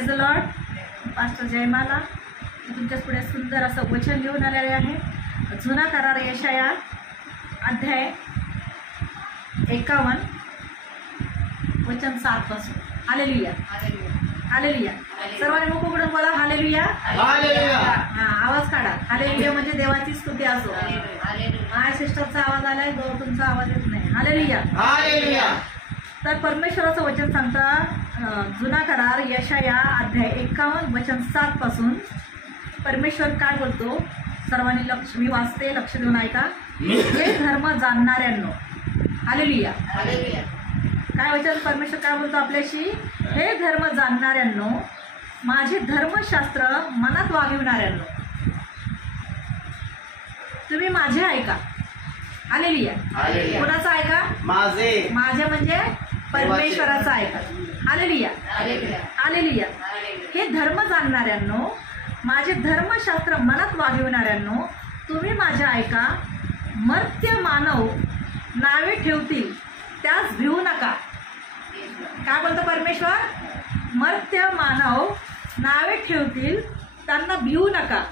Praise the lord. Pastor Jayamala तुमच्या पुढे सुंदर असं वचन घेऊन आलेले आहे. जुना करार यशाया अध्याय 51 वचन 7 पासून. Hallelujah hallelujah. सर्वांनी मुख उघडून बोला हालेलुया हालेलुया. हा, आवाज काढा. हालेलुया म्हणजे देवाची स्तुती असो. माझ्या सिस्टरचा आवाज आलाय, तुमचा आवाज येत नाही. Hallelujah hallelujah. तर परमेश्वराचं वचन सांगता जुना करार यशाया अध्याय 51 वचन 7 पासून. परमेश्वर काय बोलतो सर्वांनी लक्ष, मी वाचते, लक्ष देऊन ऐका. हे धर्म जाणणाऱ्यांनो. Hallelujah hallelujah. काय वचन परमेश्वर काय बोलतो आपल्याशी? हे धर्म जाणणाऱ्यांनो, माझे धर्मशास्त्र मनात वागविणाऱ्यांनो, तुम्ही माझे ऐका. हालेलुया. कोणाचं ऐका? माझे. माझे म्हणजे परमेश्वराचं ऐका. Hallelujah hallelujah. हे धर्म जाणणाऱ्यांनो, माझे धर्मशास्त्र मनात वागविणाऱ्यांनो, तुम्ही माझे ऐका. मर्त्य मानव नावे ठेवतील त्यास भिवू नका. काय बोलतो परमेश्वर? मर्त्य मानव नावे ठेवतील त्यांना भिवू नका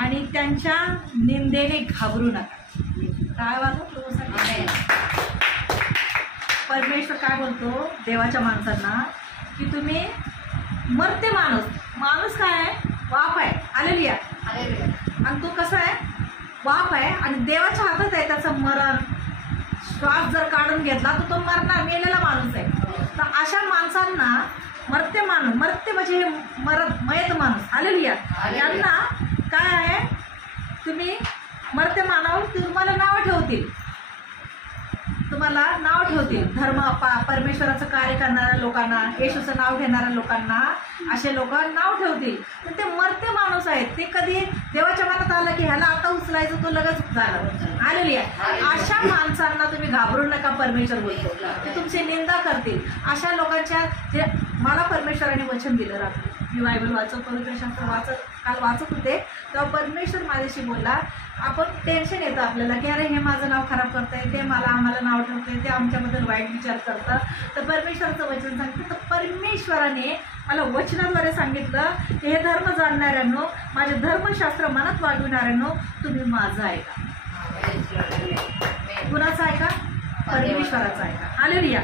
आणि त्यांच्या निंदेने घाबरू नका. काय वाटतो? परमेश्वर काय बोलतो देवाच्या माणसांना की तुम्ही मर्त्य माणूस काय आहे? वाप आहे. हालेलुया. आणि तो कसा आहे? वाप आहे आणि देवाच्या हातात आहे त्याचं मरण. श्वास जर काढून घेतला तर तो मरणार, मेलेला माणूस आहे. तर अशा माणसांना मर्त्य म्हणजे हे मयत माणूस. हालेलुया. यांना काय आहे? तुम्ही मर्त्य मानव तुम्हाला नाव ठेवतील, तुम्हाला नाव ठेवतील. धर्म परमेश्वराचं कार्य करणाऱ्या लोकांना, येशूचं नाव घेणाऱ्या लोकांना असे लोक नाव ठेवतील. पण ते मर्त्य माणूस आहेत. ते कधी देवाच्या मनात आलं की ह्याला आता उचलायचं, तो लगेच झालं. हालेलुया. अशा माणसांना तुम्ही घाबरू नका. परमेश्वर बोलतो ते तुमची निंदा करतील. अशा लोकांच्या जे मला परमेश्वराने वचन दिलं राहतं. मी बायबल वाचत, पवित्र शास्त्र काल वाचत होते तेव्हा परमेश्वर माझ्याशी बोलला. आपण टेन्शन येतं आपल्याला की अरे हे माझं नाव खराब करतंय, ते आम्हाला नाव ठेवतंय, ते आमच्याबद्दल वाईट विचार करतं. तर परमेश्वराचं वचन सांगतं. तर परमेश्वराने मला वचनाद्वारे सांगितलं की हे धर्म जाणणाऱ्यांनो, माझे धर्मशास्त्र मनात वागविणाऱ्यांनो, तुम्ही माझं ऐका. कुणाचं ऐका? परमेश्वराचं ऐका. हालेलुया.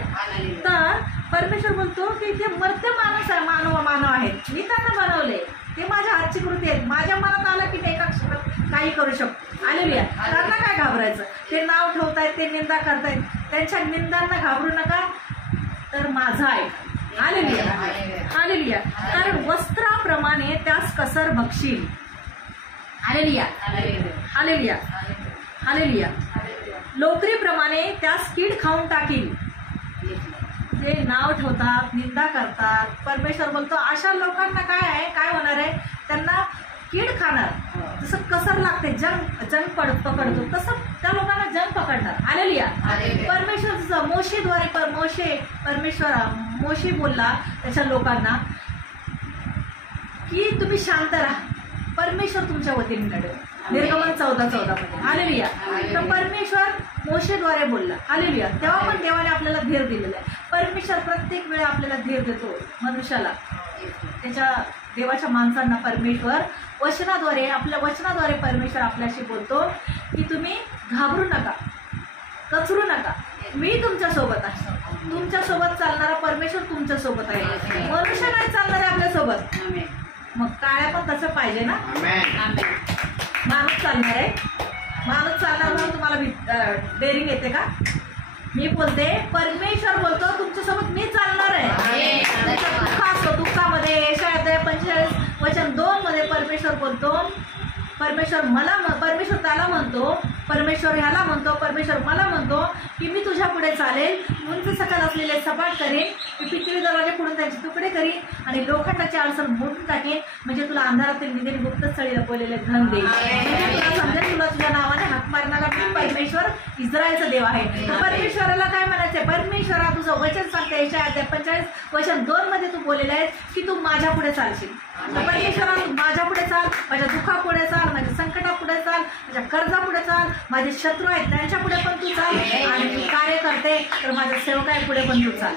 तर परमेश्वर बोलतो की ते मर्त्य माणूस आहे, मानव आहेत. मी त्यांना बनवले, ते माझ्या हातची कृती आहेत. माझ्या मनात आलं की ते एका क्षणात काही करू शकतो. हालेलुया. त्यांना काय घाबरायचं? ते नाव ठेवतायत, ते निंदा करतायत, त्यांच्या निंदांना घाबरू नका. तर माझं ऐका. Hallelujah hallelujah. कारण वस्त्राप्रमाणे त्यास कसर बक्षील. Hallelujah hallelujah hallelujah. लोकरीप्रमाणे त्यास कीड खाऊन टाकील. जे नाव ठेवतात, निंदा करतात, परमेश्वर बोलतो अशा लोकांना काय आहे, काय होणार आहे? त्यांना कीड खाणार. जसं कसर लागते, जंग पकडतो, तसं त्या लोकांना जंग पकडणार. हालेलुया. परमेश्वर मोशेद्वारे मोशे बोलला त्याच्या लोकांना की तुम्ही शांत राहा, परमेश्वर तुमच्या वतीने लढेल. निर्गमन 14:14 मध्ये. हालेलुया. तर परमेश्वर मोशेद्वारे बोलला. हालेलुया. तेव्हा पण देवाने आपल्याला धीर दिलेला आहे. परमेश्वर प्रत्येक वेळी आपल्याला धीर देतो मनुष्याला. त्याच्या देवाच्या माणसांना परमेश्वर आपल्या वचनाद्वारे परमेश्वर आपल्याशी बोलतो की तुम्ही घाबरू नका, कचरू नका, मी तुमच्या सोबत आहे. तुमच्या सोबत चालणारा परमेश्वर तुमच्या सोबत आहे. मनुष्य नाही चालणार आहे आपल्या सोबत. मग काळ्या पण तसं पाहिजे ना. माणूस चालणार आहे, माणूस चालणार म्हणून तुम्हाला डेअरिंग येते का? मी बोलते परमेश्वर बोलतो तुमच्यासोबत मी चालणार आहे. दुःख असतो, दुःखामध्ये यशाया 45 वचन 2 मध्ये परमेश्वर बोलतो. परमेश्वर त्याला म्हणतो, परमेश्वर ह्याला म्हणतो, परमेश्वर मला म्हणतो की मी तुझ्या पुढे चालेल, उंच सकल असलेले सपाट करेन, मी पृथ्वी दरवाजे फोडून त्यांचे तुकडे करीन आणि लोखंडाचे आडसर मोडून टाकेन. म्हणजे तुला अंधारातील निधीने गुप्त स्थळी लपवलेले धन देईल. तुला समजेल तुला तुझ्या नावाने हाक मारणारा मी परमेश्वर इस्रायलचा देव आहे. परमेश्वराला काय म्हणायचंय? परमेश्वरा तुझं वचन सांगते यशाया 45 वचन 2 मध्ये तू बोललेलं आहे की तू माझ्या पुढे चालशील. परमेश्वरा माझ्या पुढे चाल, माझ्या दुःखापुढे चाल, माझ्या संकटापुढे चाल, माझ्या कर्जापुढे चाल, माझे शत्रू आहेत त्यांच्या पुढे पण तू चाल, आणि मी कार्य करते तर माझ्या सेवकापुढे पण तू चाल.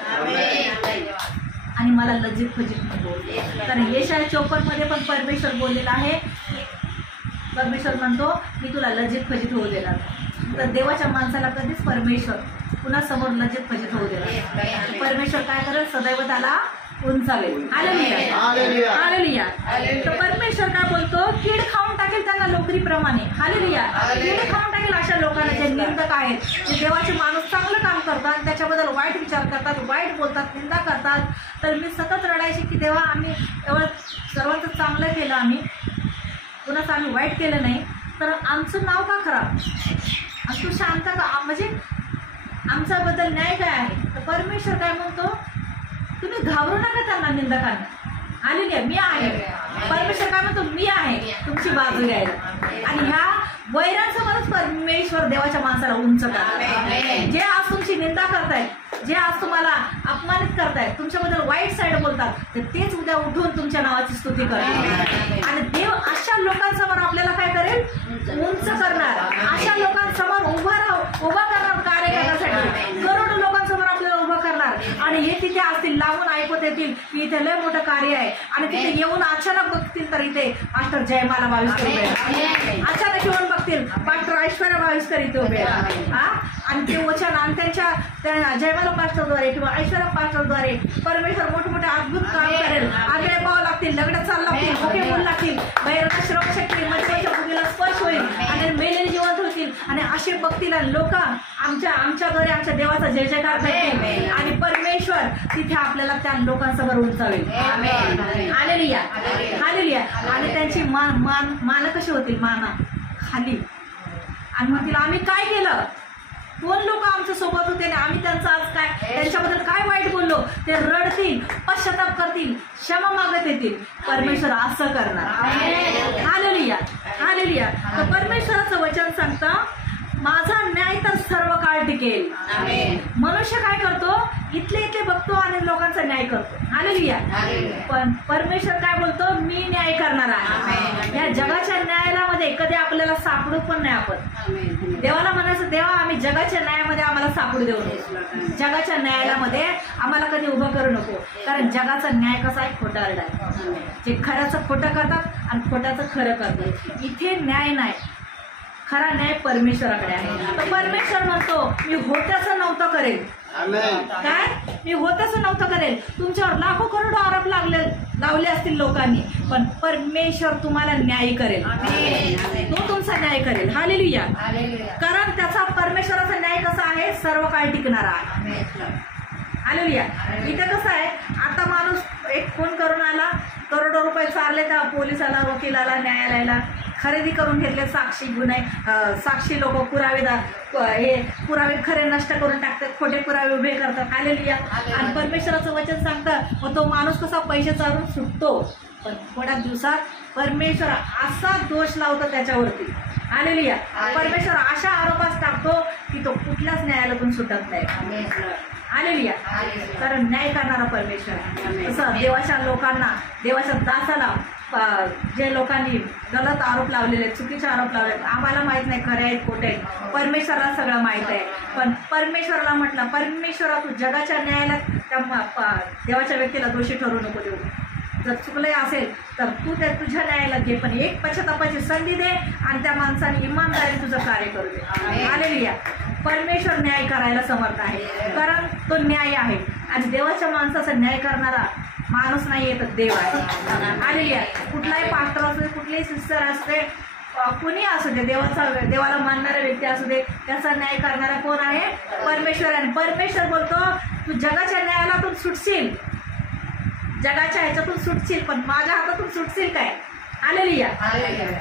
आणि मला लज्जित फजित नको. कारण येशाया 54 मध्ये पण परमेश्वर बोललेला आहे. परमेश्वर म्हणतो मी तुला लज्जित फजित होऊ देणार. तर देवाच्या माणसाला कधीच परमेश्वर पुन्हा समोर लज्जित फजित होऊ देणार. परमेश्वर काय करेल, सदैव त्याला उंचावेल. Hallelujah hallelujah. तर परमेश्वर काय बोलतो, कीड खाऊन टाकेल त्यांना लोकरीप्रमाणे. हालेलुया. कीड खाऊन टाकेल अशा लोकांना जे निंदक आहेत, जे देवाचे माणूस चांगलं काम करतात त्याच्याबद्दल वाईट विचार करतात, वाईट बोलतात, निंदा करतात. तर मी सतत रडायची की देवा आम्ही एवढं सर्वांचं चांगलं केलं, आम्ही कुणाचं आम्ही वाईट केलं नाही, तर आमचं नाव का खराब, तू शांत का, म्हणजे आमच्याबद्दल न्याय काय आहे. तर परमेश्वर काय म्हणतो, तुम्ही घाबरू नका त्यांना निंदकांना. हालेलुया. मी आहे. परमेश्वर काय म्हणतो, मी आहे तुमची बाजू घ्यायला. आणि ह्या वैरांसमोरच परमेश्वर देवाच्या माणसाला उंच करतात. जे आज तुमची निंदा करतायत, जे आज तुम्हाला अपमानित करतायत, तुमच्याबद्दल वाईट साईड बोलतात, तर तेच उद्या उठून तुमच्या नावाची स्तुती करतात. आणि देव अशा लोकांसमोर आपल्याला काय करेल, उंच करणार. अशा लोकांसमोर उभा करणार कार्य करण्यासाठी. करोडो लोकांसमोर आपल्याला उभं करणार. आणि हे तिथे असतील, लावून ऐकत येतील की इथे लय मोठं कार्य आहे. आणि तिथे येऊन अचानक बघतील तर इथे मास्टर जयमाला भाविस्कर उभे आहेत. अचानक येऊन बघतील मास्टर ऐश्वर्या भाविस्कर इथे उभे आहेत. आणि ते वचन आणि त्यांच्या जयमाला पास्टरद्वारे किंवा ऐश्वर्या पास्टरद्वारे परमेश्वर मोठमोठे अद्भुत काम करेल. आगळे पाव लागतील, लगडत चाल लागतील, भुके बोल लागतील, बहिरता श्रम शक्ती मजबूतीच्या भूमीला स्पर्श होईल आणि मेलेले जिवंत होतील. आणि असे बघतील आणि लोक आमच्याद्वारे आमच्या देवाचा जय जयकार करतील. आणि परमेश्वर तिथे आपल्याला त्या लोकांसमोर उंचावेल. Hallelujah hallelujah. आणि त्यांची मान कशी होतील, माना खाली. आणि म्हणतील आम्ही काय केलं, कोण लोक आमच्या सोबत होते आणि आम्ही त्यांचं आज काय, त्यांच्याबद्दल काय वाईट बोललो. ते रडतील, पश्चाताप करतील, क्षमा मागत येतील. परमेश्वर असं करणार. Hallelujah hallelujah. तर परमेश्वराचं वचन सांगतं, माझा न्याय तर सर्व काळ टिकेल. मनुष्य काय करतो, इथले बघतो आणि लोकांचा न्याय करतो. हालेलुया. पण परमेश्वर काय बोलतो, मी न्याय करणार आहे. या जगाच्या न्यायालयामध्ये कधी आपल्याला सापडू पण नाही. आपण देवाला म्हणायचं, देवा आम्ही जगाच्या न्यायामध्ये आम्हाला सापडू देऊ नको, जगाच्या न्यायालयामध्ये आम्हाला कधी उभं करू नको. कारण जगाचा न्याय कसा आहे, खोटारडा आहे. जे खऱ्याचं खोटं करतात आणि खोट्याचं खरं करतात. इथे न्याय नाही, खरा न्याय परमेश्वराकडे आहे. तर परमेश्वर म्हणतो, मी होत्याचं नव्हतं करेल. काय, मी होत्याचं नव्हतं करेल. तुमच्यावर लाखो करोडो आरोप लावले असतील लोकांनी, पण परमेश्वर तुम्हाला न्याय करेल. तो तुमचा न्याय करेल. हालेलुया. कारण त्याचा परमेश्वराचा न्याय कसा आहे, सर्व काळ टिकणारा आहे. हालेलुया. इथे कसं आहे, आता माणूस एक फोन करून आला, करोडो रुपये चालले त्या पोलिसाला, वकिलाला, न्यायालयाला, खरेदी करून घेतले साक्षी साक्षी लोक पुरावे खरे नष्ट करून टाकतात, खोटे पुरावे उभे करतात. हालेलुया. आणि परमेश्वराचं वचन सांगतं, मग तो माणूस कसा पैसे चालून सुटतो, पण थोड्या दिवसात परमेश्वर असा दोष लावतो त्याच्यावरती. हालेलुया. परमेश्वर अशा आरोपास टाकतो की तो कुठल्याच न्यायालयातून सुटत नाही. हालेलुया. कारण न्याय करणारा परमेश्वर. तसं देवाच्या लोकांना, देवाच्या दासाला जे लोकांनी गलत आरोप लावलेले, चुकीचे आरोप लावले, आम्हाला माहित नाही खरे आहेत खोटे आहेत, परमेश्वराला सगळं माहित आहे. पण परमेश्वराला म्हटलं, परमेश्वरा तू जगाच्या न्यायालयात त्या देवाच्या व्यक्तीला दोषी ठरवू नको देऊ. जर चुकलंय असेल तर तू त्या तुझ्या न्यायालयात घे, पण एक पश्चातापाची संधी दे आणि त्या माणसाने इमानदारी तुझं कार्य करू दे. हालेलुया. परमेश्वर न्याय करायला समर्थ आहे, कारण तो न्याय आहे. आणि देवाच्या माणसाचा न्याय करणारा माणूस नाहीये, तर देव आहे. हालेलुया. कुठलाही पास्टर असू दे, कुठलेही सिस्टर असू दे, कोणी असू दे, देवाला मानणारा व्यक्ती असू दे, त्याचा न्याय करणारा कोण आहे, परमेश्वर आहे. परमेश्वर बोलतो, तू जगाच्या न्यायालयातून सुटशील, जगाच्या ह्याच्यातून सुटशील, पण माझ्या हातातून सुटशील काय. हालेलुया.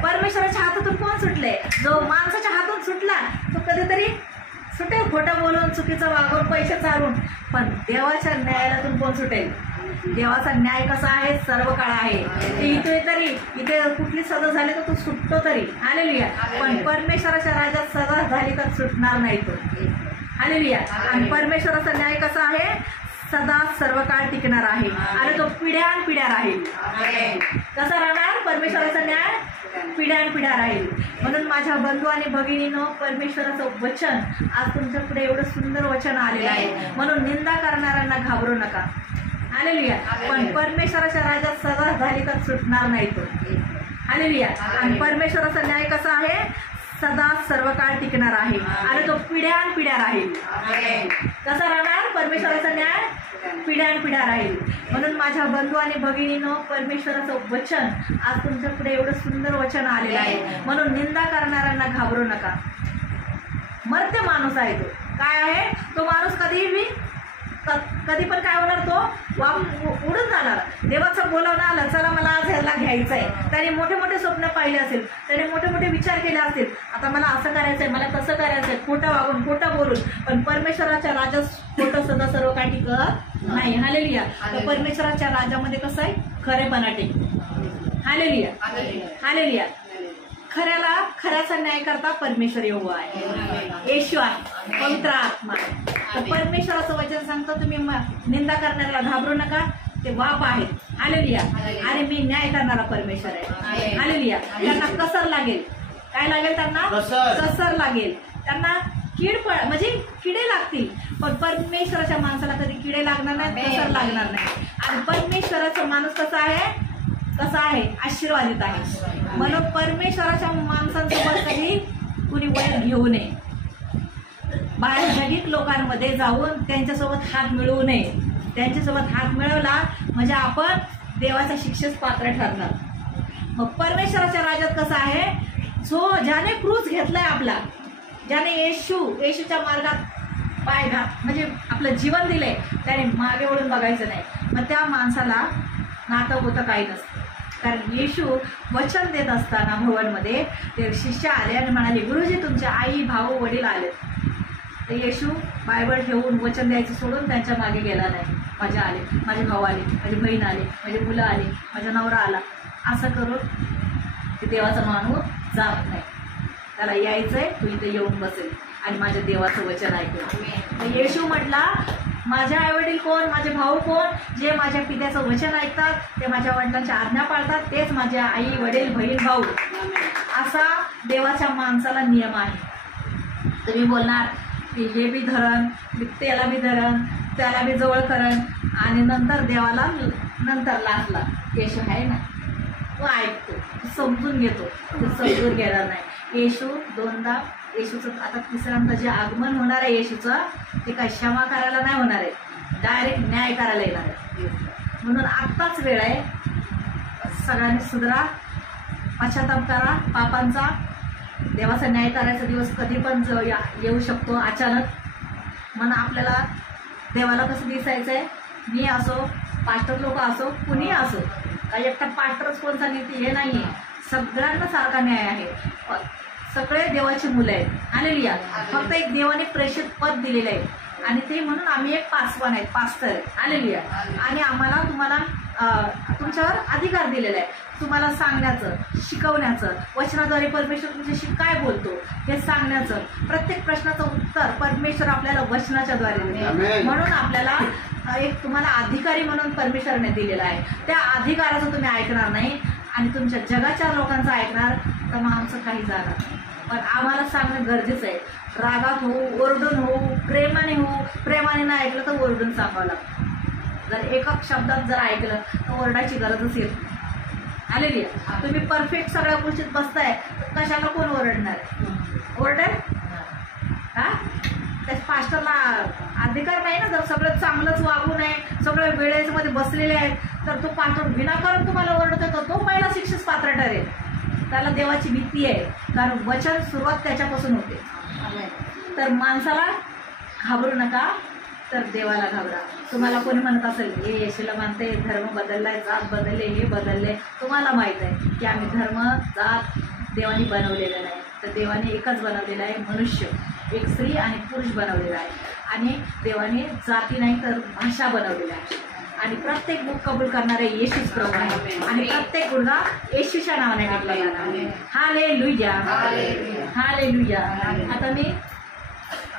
परमेश्वराच्या हातातून कोण सुटले, जो माणसाच्या हातून सुटला तो कधीतरी सुटेल, खोटं बोलून, चुकीचं वागून, पैसे चालून, पण देवाच्या न्यायालयातून कोण सुटेल. देवाचा न्याय कसा आहे, सर्व काळ आहे. इथे कुठली सजा झाली तर तू सुटतो तरी. हालेलुया. पण परमेश्वराच्या राज्यात सजा झाली तर सुटणार नाही तो. हालेलुया. आणि परमेश्वराचा न्याय कसा आहे, सदा सर्व काळ टिकणार आहे आणि तो पिढ्यानपिढ्या राहील. कसा राहणार, परमेश्वराचा न्याय पिढ्यानपिढ्या राहील. म्हणून माझ्या बंधू आणि भगिनीनं, परमेश्वराचं वचन आज तुमच्या पुढे एवढं सुंदर वचन आलेलं आहे. म्हणून निंदा करणाऱ्यांना घाबरू नका. हालेलुया. पण परमेश्वराच्या राज्यात सदा झाली तर सुटणार नाही तो. हालेलुया. आणि परमेश्वराचा न्याय कसा आहे? सदा सर्व काळ टिकणार आहे आणि तो पिढ्यान पिढ्या राहील. कसा राहणार? परमेश्वराचा न्याय पिढ्यान पिढ्या राहील. म्हणून माझ्या बंधू आणि भगिनींनो, परमेश्वराचं वचन आज तुमच्या पुढे एवढं सुंदर वचन आलेलं आहे. म्हणून निंदा करणाऱ्यांना घाबरू नका. मर्त्य माणूस आहे तो. काय आहे तो माणूस? कधी पण काय होणार? तो उडून जाणार. देवाचं बोलावणं आलं, चला मला आज ह्याला घ्यायचं आहे. त्याने मोठे मोठे स्वप्न पाहिले असेल, त्याने मोठे मोठे विचार केले असतील, आता मला असं करायचं आहे, मला तसं करायचं आहे, खोटं वागून खोटं बोलून. पण परमेश्वराच्या राज्यात खोटं सदा सर्व काही टिकत नाही. हालेलुया. तर परमेश्वराच्या राज्यामध्ये कसं आहे? खरेपणा टिकतो. हालेलुया. हालेलुया. खऱ्याचा न्याय करता परमेश्वर यहोवा आहे, येशू आहे, पवित्र आत्मा आहे. तर परमेश्वराचं वचन सांगतो, तुम्ही निंदा करणाऱ्याला घाबरू नका, ते वाप आहेत. हालेलुया. आणि मी न्याय करणारा परमेश्वर आहे. हालेलुया. त्यांना कसर लागेल. काय लागेल त्यांना? कसर लागेल. त्यांना म्हणजे किडे लागतील. पण परमेश्वराच्या माणसाला कधी किडे लागणार नाही, कसर लागणार नाही. आणि परमेश्वराचा माणूस कसा आहे? आशीर्वादित आहे. म्हणून परमेश्वराच्या माणसांसोबत कधी कुणी वैर घेऊ नये. बाहेर जगिक लोकांमध्ये जाऊन त्यांच्यासोबत हात मिळवू नये. त्यांच्यासोबत हात मिळवला म्हणजे आपण देवाच्या शिक्षेस पात्र ठरणार. मग परमेश्वराच्या राज्यात कसं आहे? ज्याने क्रूस घेतलाय आपला, ज्याने येशूच्या मार्गात पाय म्हणजे आपलं जीवन दिलंय, त्याने मागे वळून बघायचं नाही. मग त्या माणसाला नातं होतं काही नसतं. कारण येशू वचन देत असताना भवनमध्ये ते शिष्य आले आणि म्हणाले, गुरुजी तुमचे आई भाऊ वडील आले. तर येशू बायबल ठेवून वचन द्यायचं सोडून त्यांच्या मागे गेला नाही. माझे भाऊ आले, माझी बहीण आली, माझी मुलं आली, माझा नवरा आला, असं करून ते देवाचा माणूस जात नाही. त्याला यायचंय, तू इथे येऊन बसेल आणि माझ्या देवाचं वचन ऐकून. येशू म्हटला, माझे आईवडील कोण? माझे भाऊ कोण? जे माझ्या पित्याचं वचन ऐकतात, ते माझ्या वडिलांच्या आज्ञा पाळतात, तेच माझे आई वडील बहीण भाऊ. असा देवाच्या माणसाला नियम आहे. तुम्ही बोलणार की हे बी धरण, त्याला बी धरण, त्याला बी जवळ करण आणि नंतर देवाला नंतर लाटला. येशू आहे ना, तो ऐकतो, समजून घेतो. तो समजून घेणार नाही. येशू दोनदा, येशूचं आता तिसऱ्यांदा जे आगमन होणार आहे येशूचं, ते काय क्षमा करायला नाही होणार आहे, डायरेक्ट न्याय करायला येणार आहे. म्हणून आत्ताच वेळ आहे, सगळ्यांनी सुधरा, पश्चाताप करा पापांचा. देवाचा न्याय करायचा दिवस कधी पण येऊ शकतो अचानक. म्हणून आपल्याला देवाला कसं दिसायचं आहे? मी असो, पास्टर लोक असो, कुणी असो, काही एकटा पास्टरच कोणता नीती हे नाही आहे. सगळ्यांना सारखा न्याय आहे. सगळे देवाची मुलं आहेत. हालेलुया. फक्त एक देवाने प्रेषित पद दिलेलं आहे आणि ते म्हणून आम्ही एक पासवान आहेत, पास्टर आहेत. हालेलुया. आणि आम्हाला तुम्हाला तुमच्यावर अधिकार दिलेला आहे, तुम्हाला सांगण्याचं, शिकवण्याचं. वचनाद्वारे परमेश्वर तुमच्याशी काय बोलतो हे सांगण्याचं. प्रत्येक प्रश्नाचं उत्तर परमेश्वर आपल्याला वचनाच्या द्वारे देतो. म्हणून आपल्याला एक तुम्हाला अधिकारी म्हणून परमेश्वराने दिलेला आहे. त्या अधिकाराचं तुम्ही ऐकणार नाही आणि तुमच्या जगाच्या लोकांचं ऐकणार तर मग आमचं काही जाणार. पण आम्हाला सांगणं गरजेचं आहे. रागात होऊ, ओरडून होऊ, प्रेमाने होऊ. प्रेमाने नाही ऐकलं तर ओरडून सांगावं लागतं. जर एका शब्दात जर ऐकलं तर ओरडायची गरजच येत नाही. हालेलुया. तुम्ही परफेक्ट सगळ्या गोष्टीत बसताय, कशाला कोण ओरडणार? ओरडेल हा? त्या पास्टरला अधिकार नाही ना. जर सगळं चांगलंच वागू नये, सगळं वेळेमध्ये बसलेले आहेत, तर तो पास्टर विनाकारण तुम्हाला ओरडत होतो, तो पहिला शिक्षेस पात्र ठरेल. त्याला देवाची भीती आहे, कारण वचन सुरुवात त्याच्यापासून होते. तर माणसाला घाबरू नका, तर देवाला घाबरा. तुम्हाला कोणी म्हणत असेल हे येशूला मानते, धर्म बदललाय, जात बदलले, हे बदलले, तुम्हाला माहीत आहे की आम्ही धर्म जात देवाने बनवलेलं नाही. तर देवाने एकच बनवलेलं आहे, मनुष्य, एक स्त्री आणि पुरुष बनवलेला आहे. आणि देवाने जाती नाही तर भाषा बनवलेल्या आहे. आणि प्रत्येक बुक कबूल करणारे येशूच प्रभू आहे आणि प्रत्येक गुन्हा येशूच्या नावाने टाकला जाणार. हालेलुया. हालेलुया. आता मी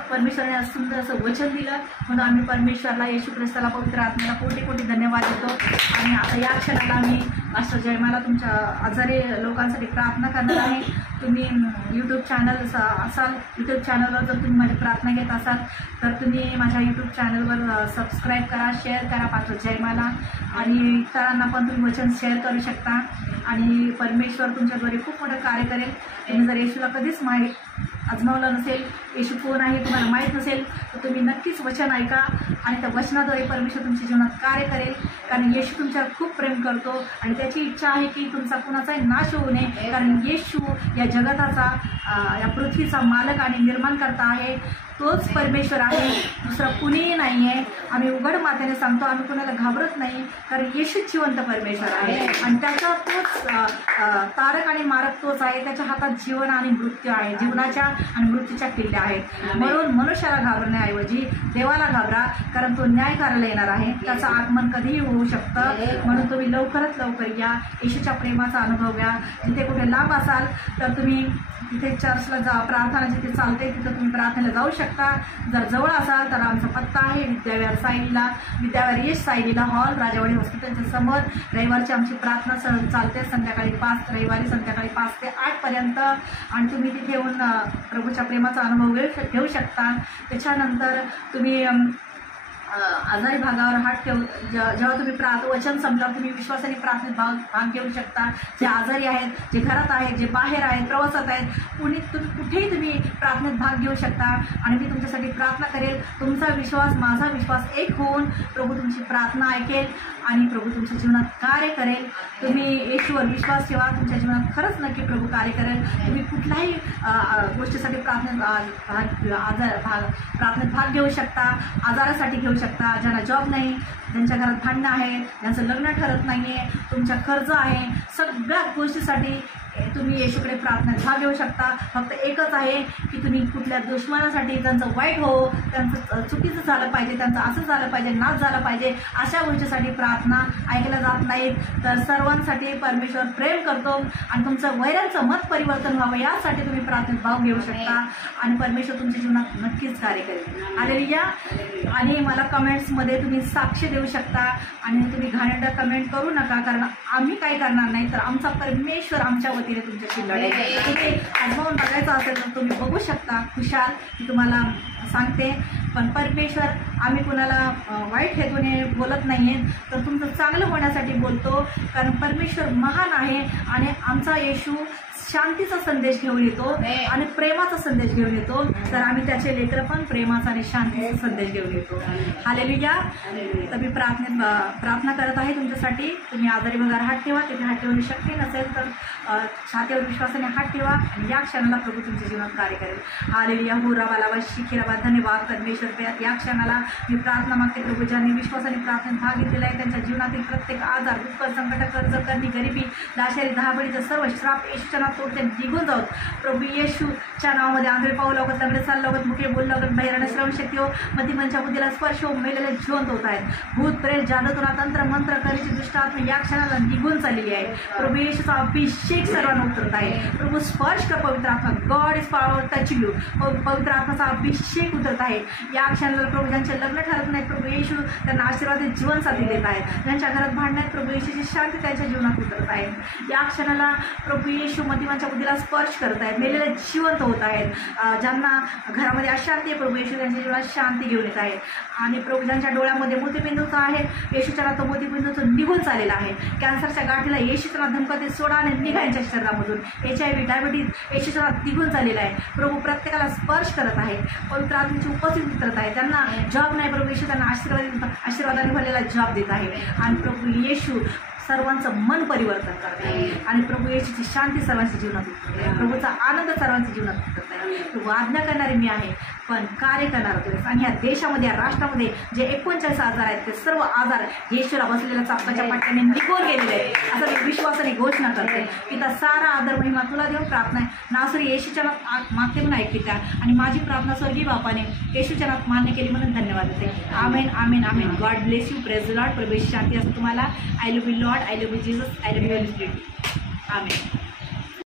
परमेश्वराने असं सुंदर असं वचन दिलं, म्हणून आम्ही परमेश्वरला, येशू ख्रिस्ताला, पवित्र आत्म्याला कोटी कोटी धन्यवाद देतो. आणि आता या क्षणाला आम्ही मास्टर जयमाला तुमच्या आजारी लोकांसाठी प्रार्थना करणार आहे. तुम्ही यूट्यूब चॅनल असाल, यूट्यूब चॅनलवर जर तुम्ही माझी प्रार्थना घेत असाल तर तुम्ही माझ्या यूट्यूब चॅनलवर सबस्क्राईब करा, शेअर करा पास्टर जयमाला, आणि इतरांना पण तुम्ही वचन शेअर करू शकता. आणि परमेश्वर तुमच्याद्वारे खूप मोठं कार्य करेल. तुम्ही जर येशूला कधीच आजमावलं नसेल, येशू कोण आहे तुम्हाला माहीत नसेल, तर तुम्ही नक्कीच वचन ऐका आणि त्या वचनाद्वारे परमेश्वर तुमच्या जीवनात कार्य करेल. कारण येशू तुमच्यावर खूप प्रेम करतो आणि त्याची इच्छा आहे की तुमचा कुणाचाही नाश होऊ नये. कारण येशू या जगताचा, या पृथ्वीचा मालक आणि निर्माणकर्ता आहे. तोच परमेश्वर आहे, दुसरा कुणीही नाही आहे. आम्ही उघड मातेने सांगतो, आम्ही कुणाला घाबरत नाही, कारण येशू जिवंत परमेश्वर आहे आणि त्याचा तोच तारक आणि मारक तोच आहे. त्याच्या हातात जीवन आणि मृत्यू आहे, जीवनाच्या आणि मृत्यूच्या किल्ल्या आहेत. म्हणून मनुष्याला घाबरण्याऐवजी देवाला घाबरा, कारण तो न्याय करायला येणार आहे. त्याचं आगमन कधीही होऊ शकतं. म्हणून तुम्ही लवकरात लवकर या, येशूच्या प्रेमाचा अनुभव घ्या. जिथे कुठे लांब असाल तर तुम्ही तिथे चर्चला जा, प्रार्थना जिथे चालते तिथं तुम्ही प्रार्थनेला जाऊ शकता. जर जवळ असाल तर आमचा पत्ता आहे विद्याविहार सायलीला, विद्याविहार ईस्ट सायलीला हॉल, राजावाडी हॉस्पिटलच्या समोर. रविवारची आमची प्रार्थना चालते संध्याकाळी 5, रविवारी संध्याकाळी 5 ते 8 पर्यंत. आणि तुम्ही तिथे येऊन प्रभूच्या प्रेमाचा अनुभव घेऊ शकता. त्याच्यानंतर तुम्ही आजारी भागावर हात ठेवून जेव्हा तुम्ही वचन संपल्यावर तुम्ही विश्वासाने प्रार्थनेत भाग घेऊ शकता. जे आजारी आहेत, जे घरात आहेत, जे बाहेर आहेत, प्रवासात आहेत, कुठेही तुम्ही प्रार्थनेत भाग घेऊ शकता. आणि मी तुमच्यासाठी प्रार्थना करेल. तुमचा विश्वास, माझा विश्वास एक होऊन प्रभू तुमची प्रार्थना ऐकेल आणि प्रभू तुमच्या जीवनात कार्य करेल. तुम्ही येशूवर विश्वास ठेवा, तुमच्या जीवनात खरंच नक्की प्रभू कार्य करेल. तुम्ही कुठल्याही गोष्टीसाठी प्रार्थनेत भाग घेऊ शकता. आजारासाठी घेऊ शकता, ज्यांना जॉब नाही, ज्यांच्या घरात भांडणं आहे, ज्यांचं लग्न ठरत नाही आहे, तुमच्या कर्ज आहे, सगळ्या गोष्टीसाठी तुम्ही येशूकडे प्रार्थनेत भाग घेऊ शकता. फक्त एकच आहे की तुम्ही कुठल्या दुश्मनासाठी, त्यांचं वाईट हो, त्यांचं चुकीचं झालं पाहिजे, त्यांचं असं झालं पाहिजे, नाश झालं पाहिजे, अशा गोष्टीसाठी प्रार्थना ऐकल्या जात नाहीत. तर सर्वांसाठी परमेश्वर प्रेम करतो आणि तुमचं वैरांचं मत परिवर्तन व्हावं यासाठी तुम्ही प्रार्थनेत भाग घेऊ शकता आणि परमेश्वर तुमच्या जीवनात नक्कीच कार्य करेल. हालेलुया. आणि मला कमेंट्समध्ये तुम्ही साक्ष देऊ शकता आणि तुम्ही घाणेरडं कमेंट करू नका, कारण आम्ही काय करणार नाही, तर आमचा परमेश्वर आमच्या वतीने तुमच्याशी लढेल. तुम्ही आजमावून बघायचं असेल तर तुम्ही बघू शकता. खुशाल मी तुम्हाला सांगते, पण परमेश्वर आम्ही कुणाला वाईट हेतूने बोलत नाही आहे, तर तुमचं चांगलं होण्यासाठी बोलतो. कारण परमेश्वर महान आहे आणि आमचा येशू शांतीचा संदेश घेऊन येतो आणि प्रेमाचा संदेश घेऊन येतो. तर आम्ही त्याचे लेकरं पण प्रेमाचा आणि शांतीचा संदेश घेऊन येतो. हालेलुया. तर मी प्रार्थना करत आहे तुमच्यासाठी. तुम्ही आजारी भागावर हात ठेवा, तिथे हात ठेवणे शक्य नसेल तर छातीवर विश्वासाने हात ठेवा आणि या क्षणाला प्रभू तुमच्या जीवनात कार्य करेल. हालेलुया. हो राबालाबा शिखिराबा. धन्यवाद परमेश्वर. या क्षणाला मी प्रार्थना मागते प्रभू, ज्यांनी विश्वासाने प्रार्थनेत भाग घेतलेला आहे त्यांच्या जीवनातील प्रत्येक आजार, दुःख, संकट, कर्ज, करणी, गरिबी, दाशेरी, दहाबळीचं सर्व श्राप येशूच्या नावात निघून जाऊत. प्रभू येशूच्या नावामध्ये आंधळे पाहू लागत, लंगडे चालू लागत, मुके बोलू लागत, बहिराणे श्रवण शक्ती हो, मतिमनच्या बुद्धीला स्पर्श हो, मेलेले जिवंत होत आहेत. भूत, प्रेत, जादूटोणा, तंत्र, मंत्र, करीची दुष्ट आत्मा या क्षणाला निघून चाललेली आहे. प्रभू येशूचा अभिषेक सर्वांना उतरत आहे. प्रभू स्पर्श कर पवित्र आत्मा. God is power touch you. पवित्र आत्माचा अभिषेक उतरत आहे या क्षणाला. प्रभू ज्यांचे लग्न ठरत नाहीत, प्रभू येशू त्यांना आशीर्वादित जीवनसाथी देत आहेत. ज्यांच्या घरात भांडण आहेत, प्रभू येशूची शांती त्यांच्या जीवनात उतरत आहे. या क्षणाला प्रभू येशू मतिमांच्या बुद्धीला स्पर्श करत आहेत, मेलेले जिवंत होत आहेत. ज्यांना घरामध्ये अशांती आहे, प्रभू येशू त्यांच्या जीवनात शांती घेऊन येत आहे. आणि प्रभू ज्यांच्या डोळ्यामध्ये मोतीबिंदूचं आहे, येशूच्या नावात मोतीबिंदूचं निघून चाललेलं आहे. कॅन्सरच्या गाठीला येशूच्या नावात धमकाते सोडा आणि निघा यांच्या शरीरामधून. HIV, डायबिटीज येशूच्या नावात निघून चाललेलं आहे. प्रभू प्रत्येकाला स्पर्श करत आहे. पवित्र आत्म्याची उपस्थिती उतरत आहे. त्यांना जॉब नाही, प्रभू येशू त्यांना आशीर्वादाने भरलेला जॉब देत आहे. आणि प्रभू येशू सर्वांचं मन परिवर्तन करत आहे आणि प्रभू येशूची शांती सर्वांच्या जीवनात उतरत आहे. प्रभूचा आनंद सर्वांच्या जीवनात उतरत आहे. प्रभू आज्ञा करणारे मी आहे, पण कार्य करणारा तुझ्याच. आणि या देशामध्ये, या राष्ट्रामध्ये जे 49 आजार आहेत, ते सर्व आजार येशूला बसलेल्या चापाच्या पाट्याने निघून गेलेले आहेत, असं मी विश्वासाने घोषणा करते. पिता सारा आदर महिमा तुला देऊन प्रार्थना नासरी येशूच्या नावात मागते म्हणून ऐकते त्या. आणि माझी प्रार्थना स्वर्गीय बापाने येशूच्या नावात मान्य केली म्हणून धन्यवाद देते. Amen, amen, amen. God bless you. Praise the Lord. प्रभू शांती असतो तुम्हाला. I love you Lord. I love you Jesus. I love you Holy Spirit. Amen.